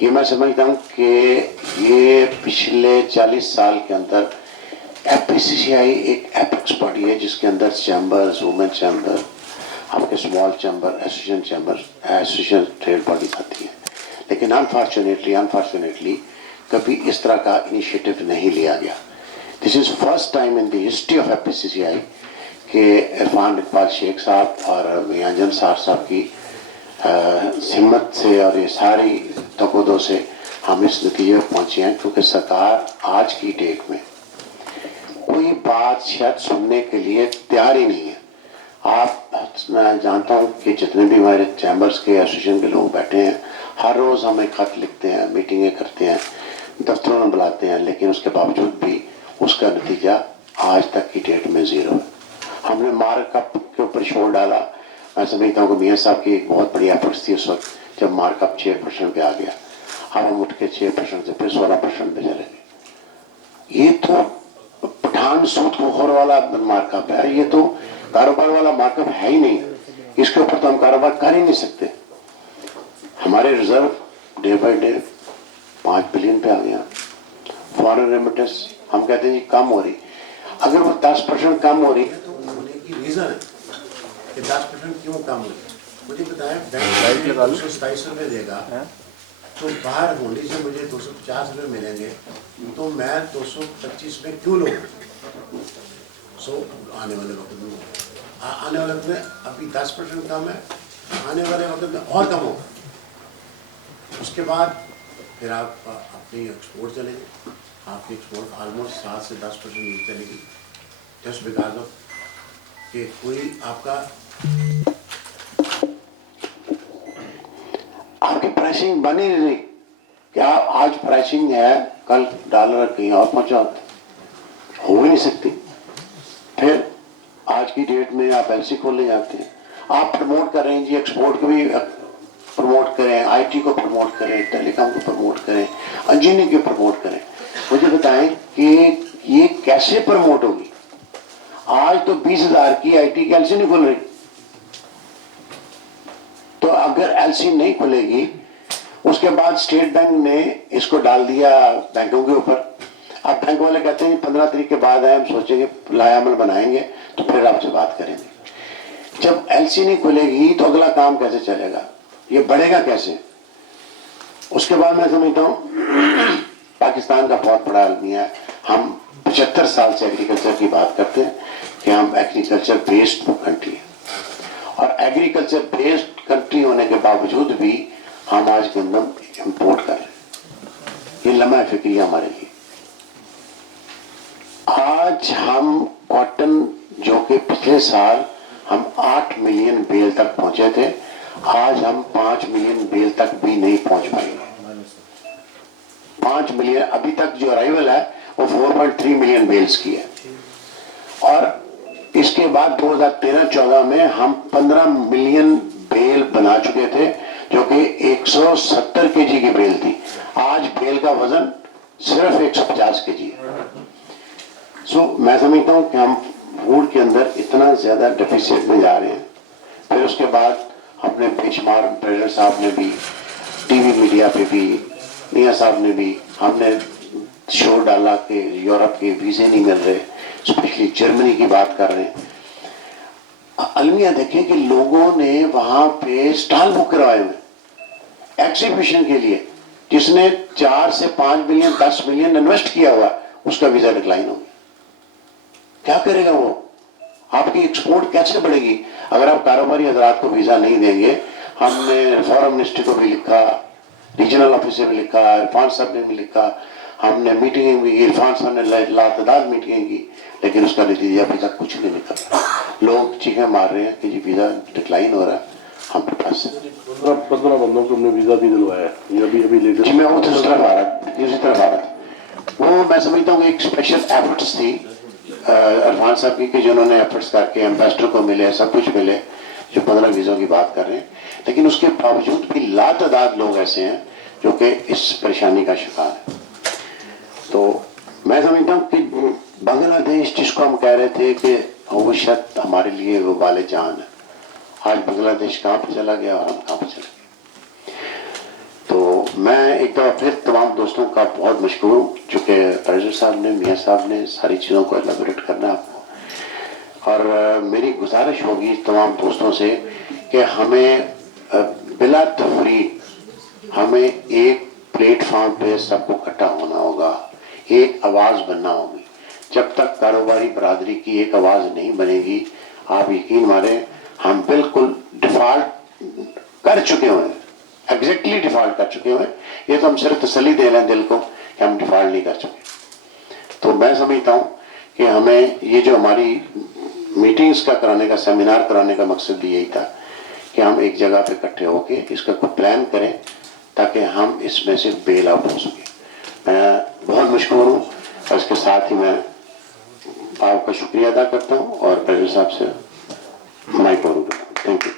یہ میں سمجھتا ہوں کہ یہ پچھلے 40 سال کے اندر ایف پی سی سی آئی ایک ایپکس باڈی ہے جس کے اندر چیمبرز، وومن چیمبر، آپ کے small chamber, association chamber, association trade bodies آتی ہیں. لیکن انفارچونیٹلی کبھی اس طرح کا انیشیٹو نہیں لیا گیا. This is first time in the history of F P C C I کہ عرفان اقبال شیخ صاحب اور میاں جان صاحب کی ہمت سے اور یہ ساری تقدوں سے ہم اس نتیجے میں پہنچے ہیں. کیونکہ سرکار آج کی ڈیٹ میں کوئی بات شاید سننے کے لیے تیار ہی نہیں ہے. میں جانتا ہوں کہ جتنے بھی ہمارے چیمبرز کے ایسوسیشن کے لوگ بیٹھے ہیں ہر روز ہمیں خط لکھتے ہیں، میٹنگیں کرتے ہیں، دفتروں میں بلاتے ہیں، لیکن اس کے باوجود بھی اس کا نتیجہ آج تک کی ڈیٹ میں زیرو ہے. ہم نے مارک اپ کے اوپر شور ڈالا. میں سمجھتا ہوں کہ میاں صاحب کی ایک بہت بڑی ایفرٹس تھی اس وقت جب مارک اپ 6% پہ آ گیا. اب ہم اٹھ کے 6% سے پھر 16% پہ چلے گئے. یہ تو پٹھان سود خوخور والا مارک اپ ہے، یہ تو کاروبار والا مارک اپ ہے ہی نہیں. اس کے اوپر تو ہم کاروبار کر ہی نہیں سکتے. ہمارے reserve day by day 5 billion پہ آ گیا. فارن ریمیٹنس ہم کہتے ہیں جی کم ہو رہی. اگر وہ 10% کم ہو رہی ہے تو ہونے کی ریزن ہے کہ 10% کیوں کم ہو رہی ہے. مجھے بتائیں بینک 227 روپے دے گا تو باہر ہولی سے مجھے 250 روپے ملیں گے تو میں 225 روپے کیوں لوں. آنے والے وقت میں ابھی 10% کم ہے، آنے والے وقت میں اور کم ہوگا. اس کے بعد پھر آپ اپنی ایکسپورٹ چلیں گے. آپ کی ایکسپورٹ آلموسٹ 7 سے 10% چلے گی. جسٹ بیکاز آف کہ کوئی آپ کی پرائسنگ بنی نہیں. کیا آج پرائسنگ ہے کل ڈالر کہیں اور پہنچا ہو ہی نہیں سکتی. پھر آج کی ڈیٹ میں آپ ایل سی کھولنے جاتے ہیں، آپ پروموٹ کر رہے ہیں جی ایکسپورٹ کو بھی پروموٹ کریں، آئی ٹی کو پروموٹ کریں، ٹیلی کام کو پروموٹ کریں، انجینئرنگ کو پروموٹ کریں. مجھے بتائیں کہ یہ کیسے پروموٹ ہوگی. آج تو 20,000 کی آئی ٹی کی ایل سی نہیں کھل رہی. تو اگر ایل سی نہیں کھلے گی اس کے بعد اسٹیٹ بینک نے اس کو ڈال دیا بینکوں کے اوپر. اب بینک والے کہتے ہیں 15 تاریخ کے بعد ہم سوچیں گے لائے عمل بنائیں گے تو پھر آپ سے بات کریں گے. جب ایل سی نہیں کھلے گی تو اگلا کام کیسے چلے گا، یہ بڑھے گا کیسے. اس کے بعد میں سمجھتا ہوں پاکستان کا بہت بڑا المیہ ہے. ہم 75 سال سے ایگریکلچر کی بات کرتے ہیں کہ ہم ایگریکلچر بیسڈ کنٹری ہیں، اور ایگریکلچر بیسڈ کنٹری ہونے کے باوجود بھی ہم آج گندم امپورٹ کر رہے ہیں. یہ لمحہ فکری ہمارے لیے. آج ہم کاٹن جو کہ پچھلے سال ہم 8 ملین بیل تک پہنچے تھے، آج ہم 5 ملین بیل تک بھی نہیں پہنچ پائیں گے. 5 ملین ابھی تک جو ارائیول ہے وہ 4.3 ملین بیلز کی ہے. اور اس کے بعد 2013-14 میں ہم 15 ملین بیل بنا چکے تھے جو کہ 170 کے جی کی بیل تھی. آج بیل کا وزن صرف 150 کے جی ہے. میں سمجھتا ہوں کہ ہم فوڈ کے اندر اتنا زیادہ ڈیفیسٹ میں جا رہے ہیں. پھر اس کے بعد ہم نے بے شمار پریزیڈنٹ صاحب نے بھی، ٹی وی میڈیا پہ بھی، میاں صاحب نے بھی، ہم نے شور ڈالا کہ یورپ کے ویزے نہیں مل رہے، اسپیشلی جرمنی کی بات کر رہے ہیں. المیہ دیکھیں کہ لوگوں نے وہاں پہ سٹال بک کروائے ہوئے ایگزیبیشن کے لیے. جس نے 4 سے 5 ملین 10 ملین انویسٹ کیا ہوا اس کا ویزا ڈکلائن ہو گیا. کیا کرے گا وہ؟ آپ کی ایکسپورٹ کیسے بڑھے گی اگر آپ کاروباری حضرات کو ویزا نہیں دیں گے؟ ہم نے فورم منسٹری کو بھی لکھا، ریجنل آفس سے بھی لکھا، عرفان صاحب نے بھی لکھا، ہم نے میٹنگیں بھی کی، عرفان صاحب نے لاتعداد میٹنگیں کی، لیکن اس کا نتیجہ ابھی تک کچھ نہیں نکلا. لوگ چیخیں مار رہے ہیں کہ جی ویزا ڈکلائن ہو رہا ہے. ہم کے پاس 15 بندوں کو ہم نے ویزا بھی دلوایا ہے ابھی لیٹر. جی میں اسی طرف آ رہا تھا. وہ میں سمجھتا ہوں کہ ایک اسپیشل ایفرٹس تھی عرفان صاحب کی کہ جنہوں نے ایفرٹس کر کے ایمبیسڈر کو ملے، سب کچھ ملے، جو 15 ویزوں کی بات کر رہے ہیں. لیکن اس کے باوجود بھی لاتعداد لوگ ایسے ہیں جو کہ اس پریشانی کا شکار ہیں. تو میں سمجھتا ہوں کہ بنگلہ دیش جس کو ہم کہہ رہے تھے کہ ہوشت ہمارے لیے وبال جان ہے، آج بنگلہ دیش کہاں پہ چلا گیا اور ہم کہاں پہ چلے گئے. تو میں ایک دفعہ پھر تمام دوستوں کا بہت مشکور ہوں چونکہ پروفیسر صاحب نے میاں صاحب نے ساری چیزوں کو ایلیبوریٹ کرنا آپ کو، اور میری گزارش ہوگی تمام دوستوں سے کہ ہمیں بلا تفریق ہمیں ایک پلیٹ فارم پہ سب کو اکٹھا ہونا ہوگا، ایک آواز بننا ہوگی. جب تک کاروباری برادری کی ایک آواز نہیں بنے گی، آپ یقین مانیں ہم بالکل ڈیفالٹ کر چکے ہوئے ہیں، ایگزیکٹلی ڈیفالٹ کر چکے ہوئے ہیں. یہ تو ہم صرف تسلی دے رہے ہیں دل کو کہ ہم ڈیفالٹ نہیں کر چکے. تو میں سمجھتا ہوں کہ ہمیں یہ جو ہماری میٹنگز کا کرانے کا سیمینار کرانے کا مقصد بھی یہی تھا کہ ہم ایک جگہ پہ اکٹھے ہو کے اس کا کوئی پلان کریں تاکہ ہم اس میں سے بیل آؤٹ ہو سکیں. میں بہت مشکور ہوں اور اس کے ساتھ ہی میں آپ کا شکریہ ادا کرتا ہوں اور پروفیسر صاحب سے مائک اور کرتا ہوں. Thank you.